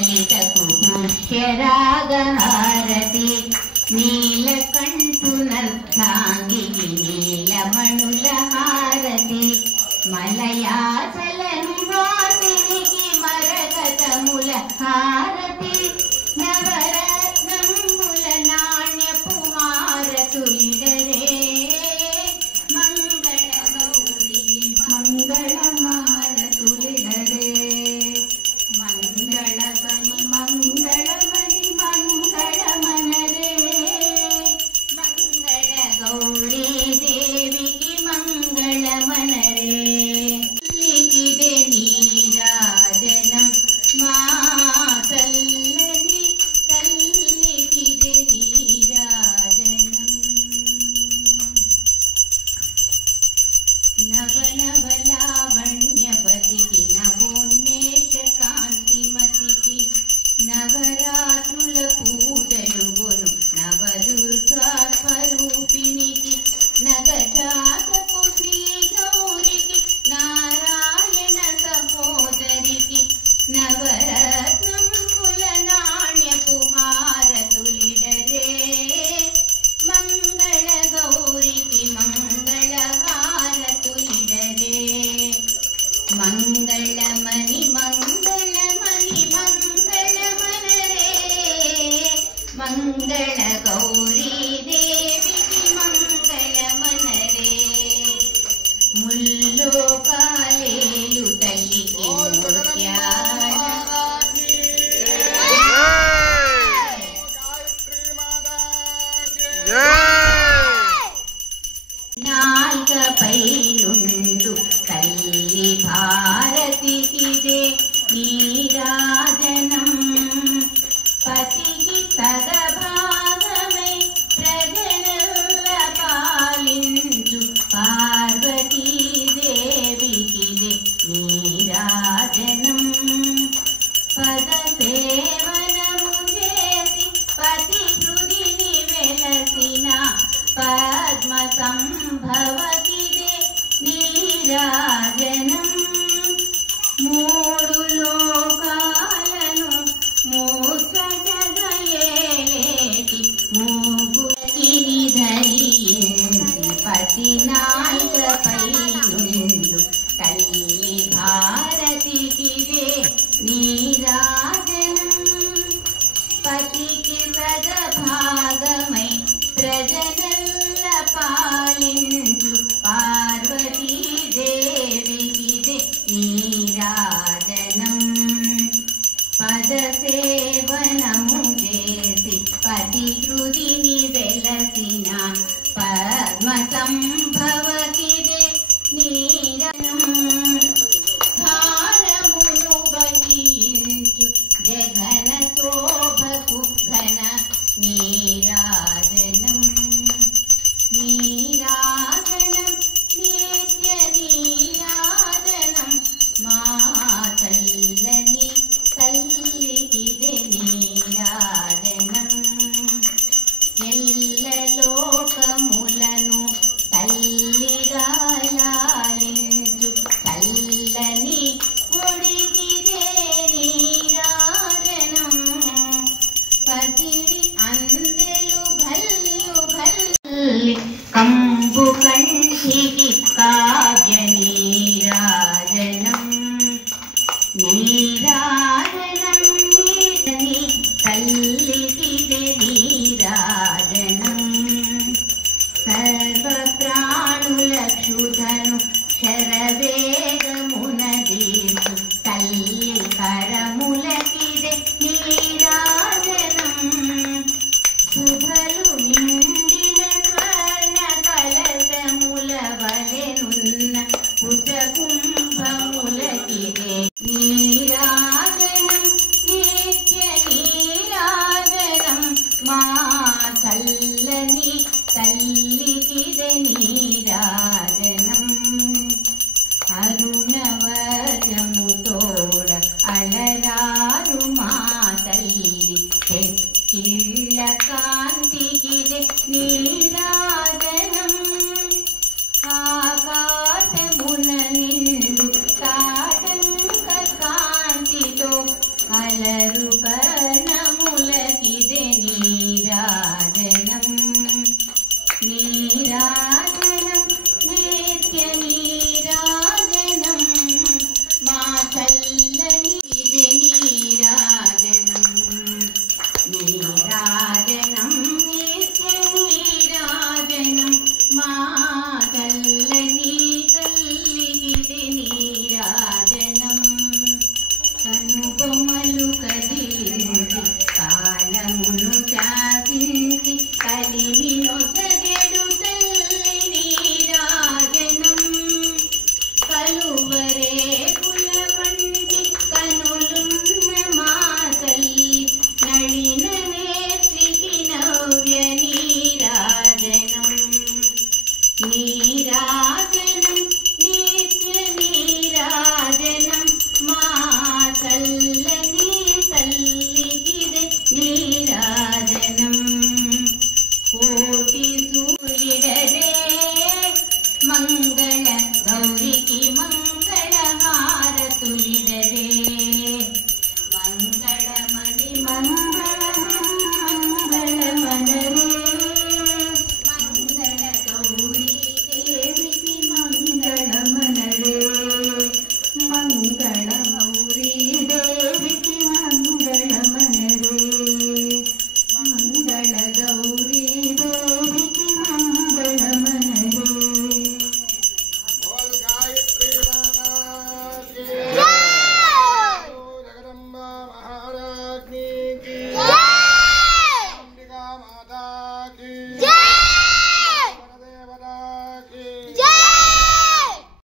లలితకు పుష్యరాగహారతి నీలకంఠునర్థాంగికి నీలమణుల హారతి మలయాచల నివాసినికి మరకతముల హారతి నవరత్నంబుల నాణ్యపు హారతులిడరే మంగళ గౌరీ మంగళ హారతులిడరే మంగళమణి మంగళమణి మంగళమనరే మంగళ గౌరీ దేవికి మంగళమనరే లిఖిదే నీరాజనం మా తల్లని తల్లికిదే నీరాజనం నవనవలావణ్యవతికి నవోన్మేష కాంతిమతికి నవరాత్రుల పూజలుగొను నవదుర్గా స్వరూపినికి నగజాతపు శ్రీ గౌరికి నారాయణ సహోదరికి నవరత్నంబుల నాణ్యపు హారతులిడరే మంగళ గౌరికి మంగళ హారతులిడరే మంగళమణి మంగళమణి మంగళమనరే మంగళ గౌరీ దేవికి మంగళమనరే ముల్లోకాలేలు తల్లికి ముత్యాల నాల్కపై నుండు తల్లి భారతికిదే నీరాజనం పతికి సగభాగమై ప్రజల పాలించు పార్వతీదేవికిదే నీరాజనం పద సేవనము చేసి పతి హృదిని వెలసిన పద్మ సంభవకిదే నీరాజనం మూడు లోకాలను మూసగయేలేటి మూగుతిని ధరించి పతి నాల్కపై నుండు తల్లి భారతికిదే నీరాజనం పతికి సగభాగమై ప్రజల పాలించు పార్వతీదేవికిదే నీరాజనం పద సేవనము చేసి పతి హృదిని వెలసిన పద్మ సంభవకిదే నీరాజనం భారమును బలించు జగన శోభకు ఘన నీరాజనం నీరాజనం నిత్య నీరాజనం మా తల్లని తల్లికిదే నీరాజనం ఎల్ల లోకములను తల్లిగా లాలించు తల్లని ఒడికిదే నీరాజనం పసిడి అందెలు భల్లు భల్లి కంబు కంఠికి కావ్య నీరాజనం నీరాజనం నీదని తల్లికిదే నీరాజనం సర్వ ప్రాణుల క్షుధను శరవేగమున దీర్చు తల్లి కరములకిదే నీరాజనం శుభలు నిండిన స్వర్ణ కలశముల వలెనున్న కుచకుంభములకిదే నీరాజనం అలరు